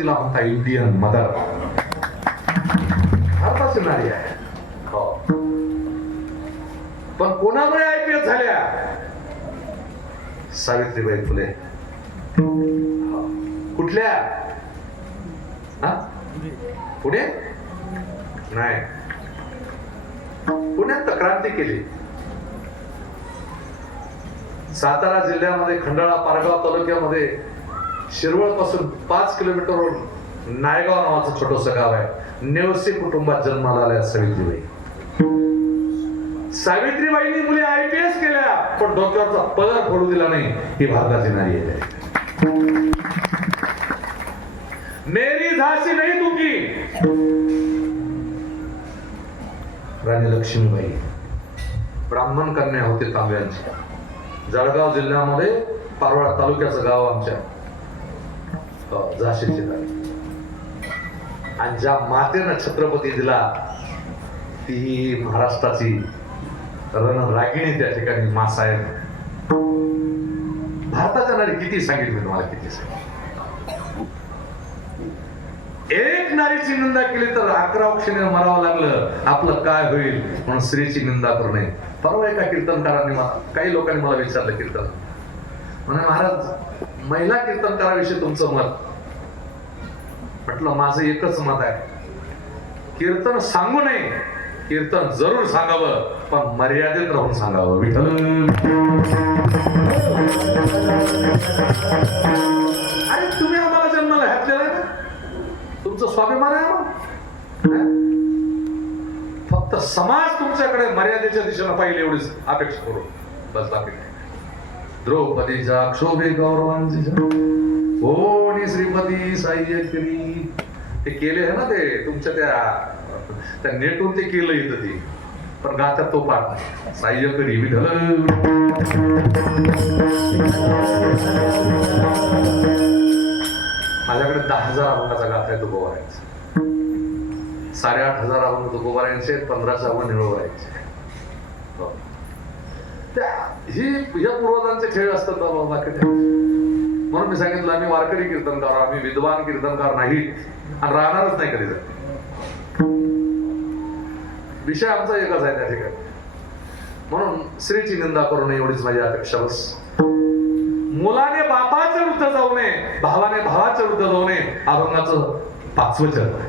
तिला म्हणता Indian mother. भारताची नारी आहे. हो. पण कोणामुळे आय झाल्या? सावित्रीबाई फुले. हो. कुठल्या? पुणे? नाही. पुण्यात तर क्रांती केली. सातारा जिल्ह्यामध्ये खंडाळा पारगाव तालुक्यामध्ये शिरवळपासून पाच किलोमीटरवर नायगाव नावाचं छोटंसं गाव आहे. नेवसे कुटुंबात जन्माला आल्या सावित्रीबाई. सावित्रीबाईंनी मुली आय पी एस केल्या पण डोक्यावरचा पदर फोडू दिला नाही ही भारताची नारी आहे. मेरी झाशी नाही तुकी. राणी लक्ष्मीबाई ब्राह्मण कन्या होते तांब्यांची. जळगाव जिल्ह्यामध्ये पारवाडा तालुक्याचं गाव आमच्या. झाशीचे राणी आणि ज्या मातेनं छत्रपती दिला ती महाराष्ट्राची रणरागिणी त्या ठिकाणी मासाहेब. भारताच्या नारी किती सांगितली तुम्हाला किती सांगितलं? एक नारीची निंदा केली तर अकरा क्षणी मरावं लागलं आपलं काय होईल म्हणून स्त्रीची निंदा करू नये. परवा एका कीर्तनकारांनी मला काही लोकांनी मला विचारलं कीर्तन. म्हणे महाराज महिला कीर्तनकाराविषयी तुमचं मत म्हटलं माझं एकच मत आहे. कीर्तन सांगू नये. कीर्तन जरूर सांगावं पण मर्यादेत राहून सांगावं. विठ्ठल. अरे तुम्ही आम्हाला जन्माला घातलेला आहे ना? तुमचं स्वाभिमान आहे आम्हाला. फक्त समाज तुमच्याकडे मर्यादेच्या दिशेला पाहिजे एवढीच अपेक्षा करू बस बाकी. द्रौपदीच्या क्षोभे गौरवांची हो नि श्रीमती साह्य करी ते केले आहे ना ते तुमच्या त्या त्या नेटून ते केलं इथं ते. पण गातात तो पाठ नाही. साह्य करी माझ्याकडे दहा हजार अभंगाचा गाथा आहे तो गोवारायचा साडेआठ हजार अभंग तो गोवारायचे पंधराशे अभंग निळवायचे हो. त्या ही या पूर्वजांचे खेळ असतात बाबा बाकी म्हणून मी सांगितलं आम्ही वारकरी कीर्तनकार आम्ही विद्वान कीर्तनकार नाही. आणि राहणारच नाही कधी विषय आमचा एकच आहे त्या ठिकाणी. म्हणून स्त्रीची निंदा करू नये एवढीच माझी अपेक्षा बस. मुलाने बापाच्या वृद्ध जाऊ नये भावाने भावाच्या वृद्ध जाऊ नये अभंगाचं पाचवं चरण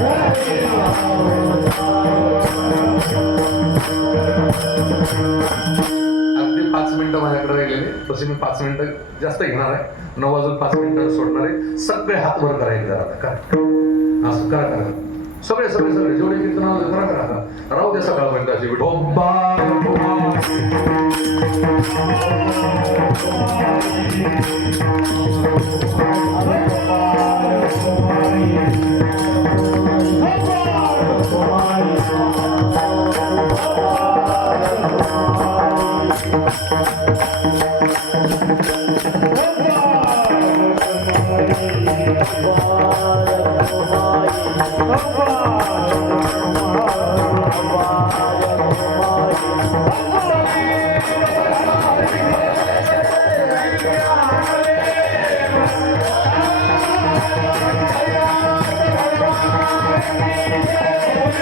अगदी पाच मिनिटं माझ्याकडे राहिलेले. तसे मी पाच मिनिटं जास्त घेणार आहे. नऊ वाजून पाच मिनिटं सोडणार आहे. सगळे हात वर करायचे जरा आता. करा. असं करा करा. सगळे सगळे सगळे. जेवढे कीर्तन आले, करा करा आता. राहू दे सकाळ मिनिटाची Bye.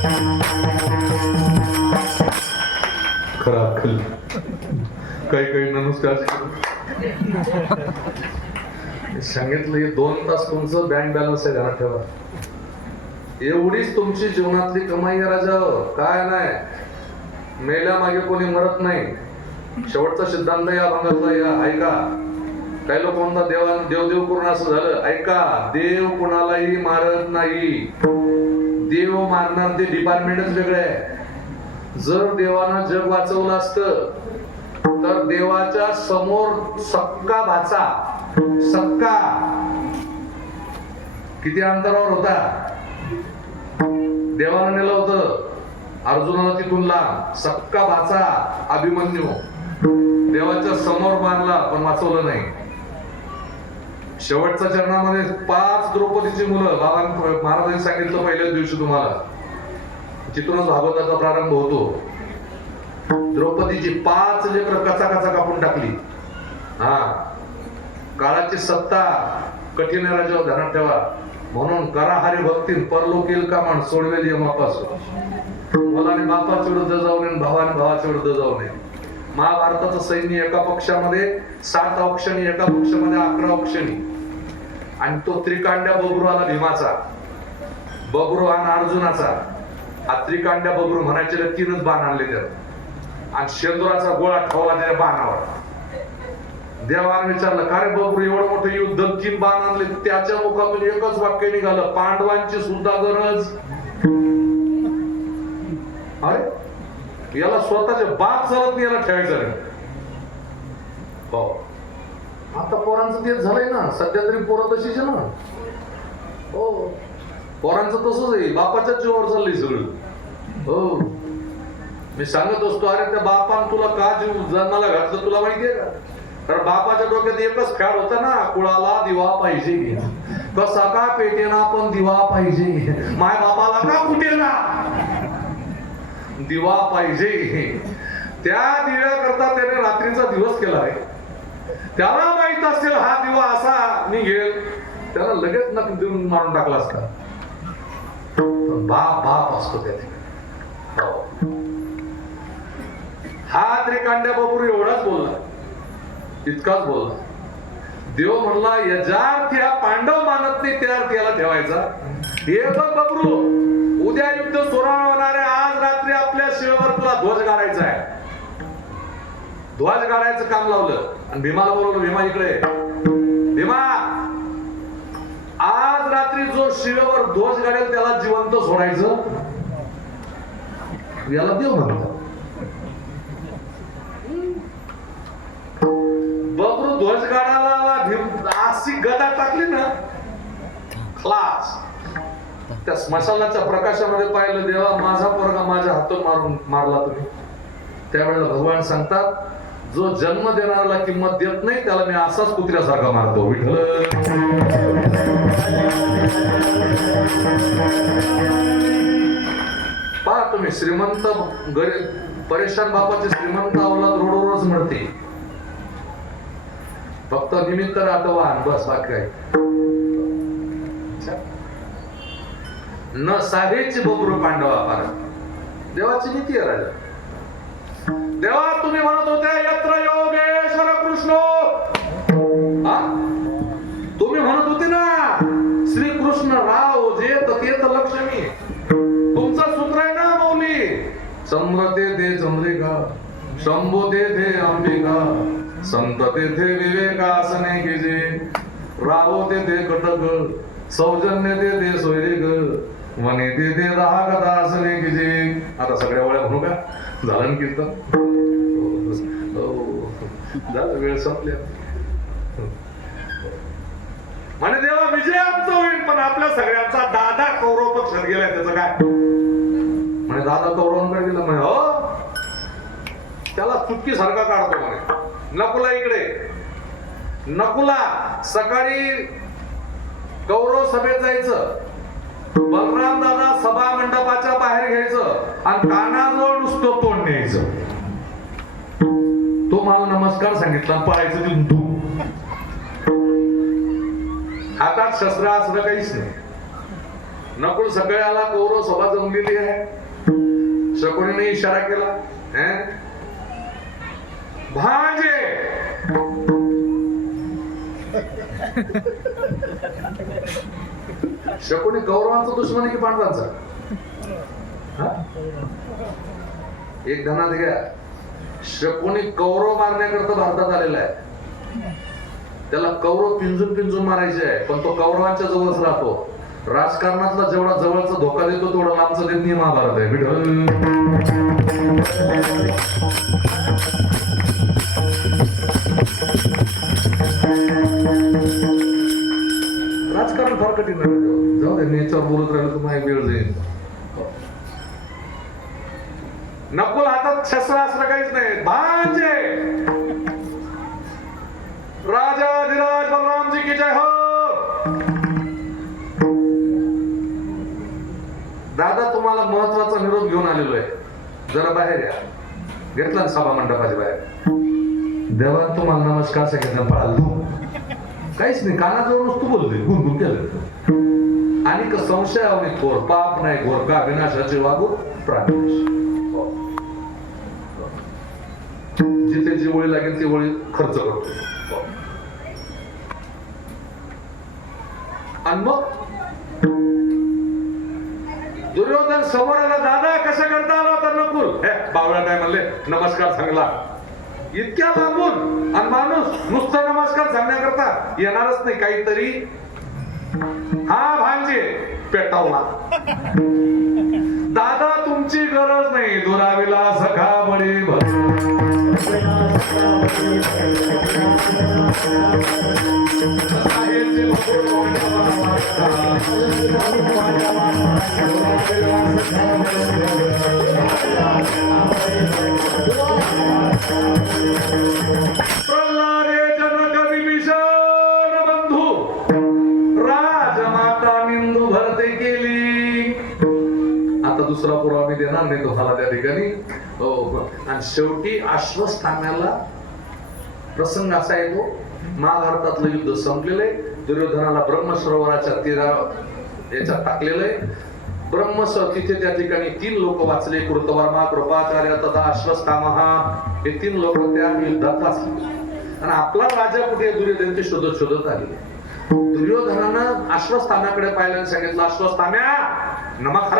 खरा अक्कल काही काही नमस्कार सांगितलं हे दोन तास तुमचं बँक बॅलन्स आहे घरात ठेवा. एवढीच तुमची जीवनातली कमाई राजा. काय नाही. मेल्या मागे कोणी मरत नाही. शेवटचा सिद्धांत या भागातला या. ऐका. काही लोक म्हणतात देवा देव देव करून असं झालं. ऐका. देव कुणालाही मारत नाही. देव मारणार ते डिपार्टमेंटच वेगळं आहे. जर देवानं जग वाचवलं असतं तर देवाच्या समोर सक्का भाचा सक्का. किती अंतरावर होता? देवानं नेलं होतं. अर्जुनाला तिथून लांब सक्का भाचा अभिमन्यू. देवाच्या समोर मारला पण वाचवलं नाही. शेवटच्या चरणामध्ये पाच द्रौपदीची मुलं बाबा महाराजांनी सांगितलं पहिल्याच दिवशी तुम्हाला. तिथूनच भागवताचा प्रारंभ होतो. द्रौपदीची पाच लेकर कचा कचा कापून टाकली. हा. काळाची सत्ता कठीण आहे ध्यानात ठेवा. म्हणून करा हरी भक्ती परलोक येईल का म्हण सोडवेल यमापासून. मुलाने बापाच्या विरुद्ध जाऊ नये भावाने भावाच्या विरुद्ध जाऊ नये. महाभारताचं सैन्य एका पक्षामध्ये सात औक्षणी एका पक्षामध्ये अकरा औक्षणी आणि तो त्रिकांड्या बबरू आला भीमाचा बबरू आणि अर्जुनाचा. हा त्रिकांड्या बबरू म्हणायचे तीनच बाण आणले त्यात. आणि शेंदुराचा गोळा ठेवला त्याच्या बाणावर. देवाने विचारलं का रे बबरू एवढं मोठं युद्ध तीन बाण आणले त्याच्या मुखातून एकच वाक्य निघालं पांडवांची सुद्धा गरज. अरे याला स्वतःचे बाप चालत नाही याला ठेवायचं नाही. हो आता पोरांचं तेच झालंय ना. सध्या तरी पोरं तशीच आहे ना. हो. पोरांचं तसंच आहे. बापाच्या जीवावर चाललंय सगळं. हो. मी सांगत असतो अरे त्या बापान तुला का जीव जन्माला घातलं तुला माहितीये का? कारण बापाच्या डोक्यात एकच खेळ होता ना कुळाला दिवा पाहिजे. कसा का पेटेना पण दिवा पाहिजे. माय बापाला का कुठेना दिवा पाहिजे त्या दिव्याकरता त्याने रात्रीचा दिवस केला आहे त्याला माहीत असेल हा दिवा असा निघेल त्याला लगेच नक देऊन मारून टाकला असता बाप बाप असतो त्या हो. हा. त्रिकांड्या बाबूर एवढाच बोलला. इतकाच बोलला. देव म्हणला यजार्थ या पांडव मानत नाही त्या अर्थ याला ठेवायचा. हे बघ बाबरू उद्या युद्ध सुरू होणार आहे. आज रात्री आपल्या शिवेवर तुला ध्वज काढायचा आहे. ध्वज गाडायचं काम लावलं. आणि भीमाला बोलवलं भीमा इकडे भीमा आज रात्री जो शिवेवर ध्वज गाडेल त्याला जिवंत सोडायचं. याला देव म्हणतात. बबरू ध्वज काढायला भीम अशी गदा टाकली ना. क्लास त्या स्मशानाच्या प्रकाशामध्ये पाहिलं देवा माझा पोरगा माझ्या हातून मारून मारला तुम्ही. त्यावेळेला भगवान सांगतात जो जन्म देणाऱ्याला किंमत देत नाही त्याला मी असाच कुत्र्यासारखा मारतो. विठ्ठल. पहा तुम्ही श्रीमंत गरीब परेशान बापाचे श्रीमंत अवलाद रोडवरच मिळते फक्त निमित्त राहतो वाहन बस बाकी काय न साहेची बबरू पांडवा पार देवाची नीती आहे राजा. देवा तुम्ही म्हणत होते यत्र योगेश्वर कृष्ण. तुम्ही म्हणत होते ना श्री कृष्ण राव जे तेच लक्ष्मी. तुमचं सूत्र आहे ना मौली? समृते ते चंद्रिका शंभो ते थे अंबिका संत ते थे विवेकासने गिजे रावो ते ते कटक सौजन्य ते ते सोयरेग मने ते ते राहा कथा असणे जे। आता सगळ्या वेळा म्हणू का? झालं ना कीर्तन? हो, हो. झालं वेळ संपल्या म्हणे देवा विजय आमचा होईल पण आपल्या सगळ्यांचा दादा कौरव पक्षात गेलाय त्याचं काय? म्हणे दादा कौरवांकडे गेला? म्हणे हो. त्याला चुटकी सारखा काढतो म्हणे. नकुला इकडे. नकुला सकाळी कौरव सभेत जायचं. बलराम दादा सभा मंडपाच्या बाहेर घ्यायचं आणि कानाजवळ नुसतं तोंड न्यायचं. तो मला नमस्कार सांगितला पळायचं तिथून तू हातात शस्त्र असणं काहीच नाही. नकुल सगळ्याला कौरव सभा जमलेली आहे. शकुणीने इशारा केला "हं? भांजे! शकुनी गौरवांचा दुश्मन आहे की पांडवांचा? एक धनात घ्या. शकुनी कौरव मारण्याकरता भारतात आलेला आहे. त्याला कौरव पिंजून पिंजून मारायचे आहे पण तो कौरवांच्या जवळच राहतो. राजकारणातला जेवढा जवळचा धोका देतो तेवढा लांबचा देत नाही महाभारत आहे. कठीण आहे. जाऊ दे मी याच्यावर बोलत राहिलो तर माझी वेळ जाईल. नकुल हातात शस्त्रास्त्र काहीच नाही. भांजे! राजा धीराज बलरामजी की जय हो! दादा तुम्हाला महत्त्वाचा निरोप घेऊन आलेलो आहे. जरा बाहेर या. घेतला ना सभा मंडपाच्या बाहेर. देवा तुम्हाला नमस्कार सांगितलं पळाल तू. काहीच नाही कानाजवळ नुसतं बोलतोय गुणगुण केलं आणि का संशय आणि थोर पाप नाही गोरका विनाशाचे वागू प्राणी हो. जिथे जी लागेल ती वळी खर्च करतो. हो. आणि मग? दुर्योधन समोर आला दादा कशा करता आला होता नकुल? हे बावळा काय म्हणले नमस्कार सांगला. इतक्या लांबून आणि माणूस नुसता नमस्कार सांगण्याकरता येणारच नाही काहीतरी. हा भांजे पेटावला. दादा तुमची गरज नाही. दुराविला सखा बडे प्रल्हादे आता दुसरा पुरावा मी देणार नाही तुम्हाला त्या ठिकाणी. हो, हो. आणि शेवटी आश्वस्थानाला प्रसंग असा येतो महाभारतातलं युद्ध संपलेलं आहे दुर्योधनाला ब्रह्मसरोवराच्या तीरा याच्यात टाकलेलं आहे. ब्रह्मस तिथे त्या ठिकाणी तीन लोक वाचले कृतवर्मा कृपाचार्य तथा अश्वस्थामहा. हे तीन लोक त्या युद्धात वाचले. आणि आपला राजा कुठे दुर्योधनचे शोधत शोधत आले दुर्योधनानं अश्वस्थानाकडे पाहिल्याने सांगितलं अश्वस्थाम्या नमा खरा